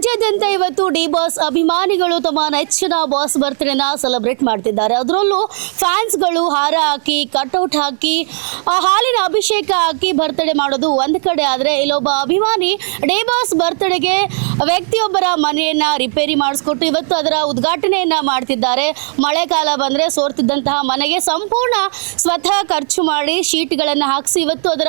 ರಾಜ್ಯಾದ್ಯಂತ ಇವತ್ತು D boss ಅಭಿಮಾನಿಗಳು ತಮ್ಮ ನೆಚ್ಚಿನ ಬಾಸ್ ಬರ್ತ್ಡೇನ ಸೆಲೆಬ್ರೇಟ್ ಮಾಡ್ತಿದ್ದಾರೆ. ಅದರಲ್ಲೂ ಫ್ಯಾನ್ಸ್ಗಳು ಹಾರ ಹಾಕಿ ಕಟ್ಔಟ್ ಹಾಕಿ ಹಾಲಿನ ಅಭಿಷೇಕ ಹಾಕಿ ಬರ್ತ್ಡೇ ಮಾಡೋದು ಒಂದು ಕಡೆ ಆದರೆ ಇಲ್ಲೊಬ್ಬ ಅಭಿಮಾನಿ ಡಿ ಬಾಸ್ ಬರ್ತ್ಡೇಗೆ ವ್ಯಕ್ತಿಯೊಬ್ಬರ ಮನೆಯನ್ನ ರಿಪೇರಿ ಮಾಡಿಸ್ಕೊಟ್ಟು ಇವತ್ತು ಅದರ ಉದ್ಘಾಟನೆಯನ್ನ ಮಾಡ್ತಿದ್ದಾರೆ. ಮಳೆಗಾಲ ಬಂದರೆ ಸೋರ್ತಿದ್ದಂತಹ ಮನೆಗೆ ಸಂಪೂರ್ಣ ಸ್ವತಃ ಖರ್ಚು ಮಾಡಿ ಶೀಟ್ಗಳನ್ನು ಹಾಕಿಸಿ ಇವತ್ತು ಅದರ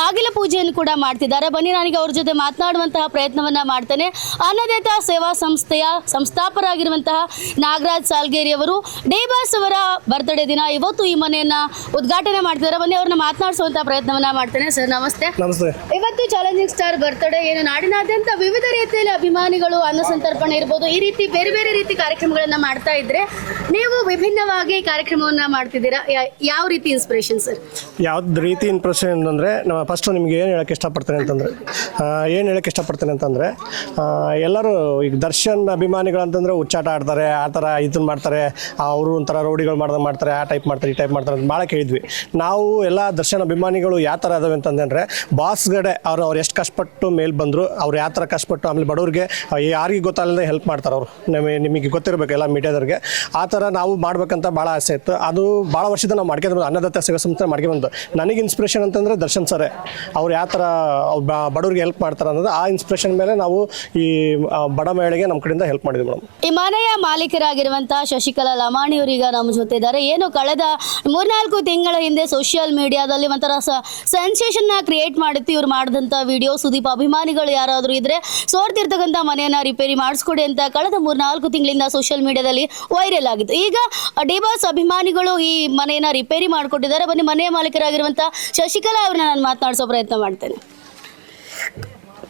ಬಾಗಿಲ ಪೂಜೆಯನ್ನು ಕೂಡ ಮಾಡ್ತಿದ್ದಾರೆ. ಬನ್ನಿ, ನನಗೆ ಅವ್ರ ಜೊತೆ ಮಾತನಾಡುವಂತಹ ಪ್ರಯತ್ನವನ್ನು ಮಾಡ್ತೇನೆ. ಅನ್ನದಾತ ಸೇವಾ ಸಂಸ್ಥೆಯ ಸಂಸ್ಥಾಪಕರಾಗಿರುವಂತಹ ನಾಗರಾಜ್ ಸಾಲ್ಗೇರಿ ಅವರು ಡೇಬಾಸ್ ಅವರ ಬರ್ತ್ಡೇ ದಿನ ಇವತ್ತು ಈ ಮನೆಯನ್ನ ಉದ್ಘಾಟನೆ ಮಾಡ್ತಿದ್ದಾರೆ. ಬನ್ನಿ ಅವ್ರನ್ನ ಮಾತನಾಡಿಸುವಂತ ಪ್ರಯತ್ನವನ್ನ ಮಾಡ್ತೇನೆ. ಸರ್ ನಮಸ್ತೆ. ನಮಸ್ತೆ. ಇವತ್ತು ಚಾಲೆಂಜಿಂಗ್ ಸ್ಟಾರ್ ಬರ್ತ್ಡೇ ಏನು ನಾಡಿನಾದ್ಯಂತ ವಿವಿಧ ರೀತಿಯಲ್ಲಿ ಅಭಿಮಾನಿಗಳು ಅನ್ನ ಸಂತರ್ಪಣೆ ಇರ್ಬೋದು ಈ ರೀತಿ ಬೇರೆ ಬೇರೆ ರೀತಿ ಕಾರ್ಯಕ್ರಮಗಳನ್ನ ಮಾಡ್ತಾ ಇದ್ರೆ ನೀವು ವಿಭಿನ್ನವಾಗಿ ಕಾರ್ಯಕ್ರಮವನ್ನ ಮಾಡ್ತಿದ್ದೀರಾ? ಯಾವ ರೀತಿ ಇನ್ಸ್ಪಿರೇಷನ್ ಸರ್ ಯಾವ್ದು ರೀತಿ ಇನ್ಸ್ಪಿರೇಷನ್ ಅಂದರೆ ನಮ್ಮ ಫಸ್ಟ್ ನಿಮ್ಗೆ ಏನು ಹೇಳಕ್ಕೆ ಇಷ್ಟಪಡ್ತೇನೆ ಅಂತಂದ್ರೆ ಏನು ಹೇಳಕ್ಕೆ ಇಷ್ಟಪಡ್ತೇನೆ ಅಂತಂದರೆ ಎಲ್ಲರೂ ಈಗ ದರ್ಶನ್ ಅಭಿಮಾನಿಗಳು ಅಂತಂದ್ರೆ ಹುಚ್ಚಾಟ ಆಡ್ತಾರೆ, ಆ ಥರ ಇದನ್ನ ಮಾಡ್ತಾರೆ ಅವರು ಒಂಥರ ರೌಡಿಗಳು ಮಾಡ್ದಂಗೆ ಮಾಡ್ತಾರೆ, ಆ ಟೈಪ್ ಮಾಡ್ತಾರೆ, ಈ ಟೈಪ್ ಮಾಡ್ತಾರೆ ಅಂತ ಭಾಳ ಕೇಳಿದ್ವಿ. ನಾವು ಎಲ್ಲ ದರ್ಶನ್ ಅಭಿಮಾನಿಗಳು ಯಾವ ಥರ ಅದಾವೆ ಅಂತಂದ್ರೆ, ಬಾಸ್ಗಡೆ ಅವ್ರು ಅವ್ರು ಎಷ್ಟು ಕಷ್ಟಪಟ್ಟು ಮೇಲೆ ಬಂದರು, ಅವ್ರು ಯಾವ ಥರ ಕಷ್ಟಪಟ್ಟು ಆಮೇಲೆ ಬಡವ್ರಿಗೆ ಯಾರಿಗೆ ಗೊತ್ತಾಗಲ್ಲದೆ ಹೆಲ್ಪ್ ಮಾಡ್ತಾರೆ ಅವರು. ನಿಮಗೆ ನಿಮಗೆ ಗೊತ್ತಿರಬೇಕು ಎಲ್ಲ ಮೀಡಿಯಾದವ್ರಿಗೆ. ಆ ಥರ ನಾವು ಮಾಡ್ಬೇಕಂತ ಭಾಳ ಆಸೆ ಇತ್ತು. ಅದು ಭಾಳ ವರ್ಷದ ನಾವು ಮಾಡ್ಕೊಂಡು ಬಂದು, ಅನ್ನದಾತ ಸೇವಾ ಸಂಸ್ಥೆ ಮಾಡ್ಕೊಂಡು ಬಂದು. ನನಗೆ ಇನ್ಸ್ಪಿರೇಷನ್ ಅಂತಂದರೆ ದರ್ಶನ್ ಸರೇ ಅವ್ರು ಯಾವ ಥರ ಬಡವ್ರಿಗೆ ಹೆಲ್ಪ್ ಮಾಡ್ತಾರೆ ಅನ್ನೋದು ಆ ಇನ್ಸ್ಪಿರೇಷನ್ ಮೇಲೆ ನಾವು ಈ ಬಡ ಮಹಿಳೆಗೆ ನಮ್ಮ ಕಡೆಯಿಂದ ಹೆಲ್ಪ್ ಮಾಡಿದ್ವಿ ಮೇಡಮ್. ಈ ಮನೆಯ ಮಾಲೀಕರಾಗಿರುವಂತಹ ಶಶಿಕಲಾ ಲಮಾಣಿ ಅವರೀಗ ನಮ್ಮ ಜೊತೆ ಇದ್ದಾರೆ ಏನು ಕಳೆದ ಮೂರ್ನಾಲ್ಕು ತಿಂಗಳ ಹಿಂದೆ ಸೋಷಿಯಲ್ ಮೀಡಿಯಾದಲ್ಲಿ ಒಂಥರ ಸೆನ್ಸೇಷನ್ನ ಕ್ರಿಯೇಟ್ ಮಾಡಿತ್ತು ಇವ್ರು ಮಾಡಿದಂತ ವಿಡಿಯೋ ಸುದೀಪ್, ಅಭಿಮಾನಿಗಳು ಯಾರಾದರೂ ಇದ್ರೆ ಸೋರ್ತಿರ್ತಕ್ಕಂಥ ಮನೆಯನ್ನ ರಿಪೇರಿ ಮಾಡಿಸ್ಕೊಡಿ ಅಂತ ಕಳೆದ ಮೂರ್ನಾಲ್ಕು ತಿಂಗಳಿಂದ ಸೋಷಿಯಲ್ ಮೀಡಿಯಾದಲ್ಲಿ ವೈರಲ್ ಆಗಿತ್ತು. ಈಗ ಡಿಬಾಸ್ ಅಭಿಮಾನಿಗಳು ಈ ಮನೆಯನ್ನ ರಿಪೇರಿ ಮಾಡಿಕೊಟ್ಟಿದ್ದಾರೆ. ಬನ್ನಿ ಮನೆಯ ಮಾಲೀಕರಾಗಿರುವಂತಹ ಶಶಿಕಲಾ ಅವ್ರನ್ನ ನಾನು ಮಾತನಾಡಿಸೋ ಪ್ರಯತ್ನ ಮಾಡ್ತೇನೆ.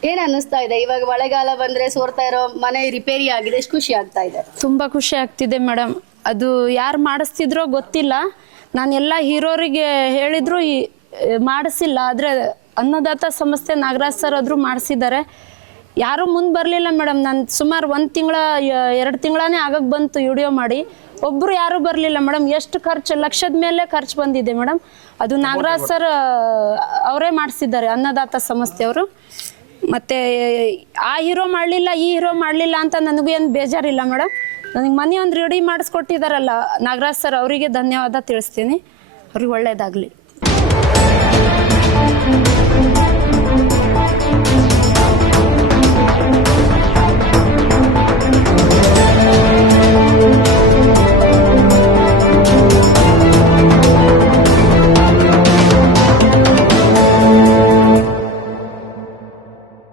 ಏನ್ ಅನ್ನಿಸ್ತಾ ಇದೆ? ಇವಾಗ ಮಳೆಗಾಲ ಬಂದ್ರೆ ಸೋರ್ತಾ ಇರೋ ಮನೆ ರಿಪೇರಿ ಆಗಿದೆ, ಎಷ್ಟು ಖುಷಿ ಆಗ್ತಾ ಇದೆ? ತುಂಬಾ ಖುಷಿ ಆಗ್ತಿದೆ ಮೇಡಮ್ ಅದು ಯಾರು ಮಾಡಿಸ್ತಿದ್ರೋ ಗೊತ್ತಿಲ್ಲ. ನಾನು ಎಲ್ಲ ಹೀರೋರಿಗೆ ಹೇಳಿದ್ರು ಮಾಡಿಸಿಲ್ಲ. ಆದರೆ ಅನ್ನದಾತ ಸಂಸ್ಥೆ ನಾಗರಾಜ್ ಸರ್ ಆದರೂ ಮಾಡಿಸಿದ್ದಾರೆ. ಯಾರೂ ಮುಂದೆ ಬರಲಿಲ್ಲ ಮೇಡಮ್ ನಾನು ಸುಮಾರು ಒಂದು ತಿಂಗಳ ಎರಡು ತಿಂಗಳೇ ಆಗಕ್ಕೆ ಬಂತು ವಿಡಿಯೋ ಮಾಡಿ. ಒಬ್ಬರು ಯಾರೂ ಬರಲಿಲ್ಲ ಮೇಡಮ್ ಎಷ್ಟು ಖರ್ಚು, ಲಕ್ಷದ ಮೇಲೆ ಖರ್ಚು ಬಂದಿದೆ ಮೇಡಮ್ ಅದು ನಾಗರಾಜ್ ಸರ್ ಅವರೇ ಮಾಡಿಸಿದ್ದಾರೆ, ಅನ್ನದಾತ ಸಂಸ್ಥೆಯವರು. ಮತ್ತು ಆ ಹೀರೋ ಮಾಡಲಿಲ್ಲ, ಈ ಹೀರೋ ಮಾಡಲಿಲ್ಲ ಅಂತ ನನಗೂ ಏನು ಬೇಜಾರಿಲ್ಲ ಮೇಡಮ್ ನನಗೆ ಮನೆ ಒಂದು ರೆಡಿ ಮಾಡಿಸ್ಕೊಟ್ಟಿದ್ದಾರಲ್ಲ ನಾಗರಾಜ್ ಸರ್ ಅವರಿಗೆ ಧನ್ಯವಾದ ತಿಳಿಸ್ತೀನಿ. ಅವ್ರಿಗೆ ಒಳ್ಳೇದಾಗಲಿ.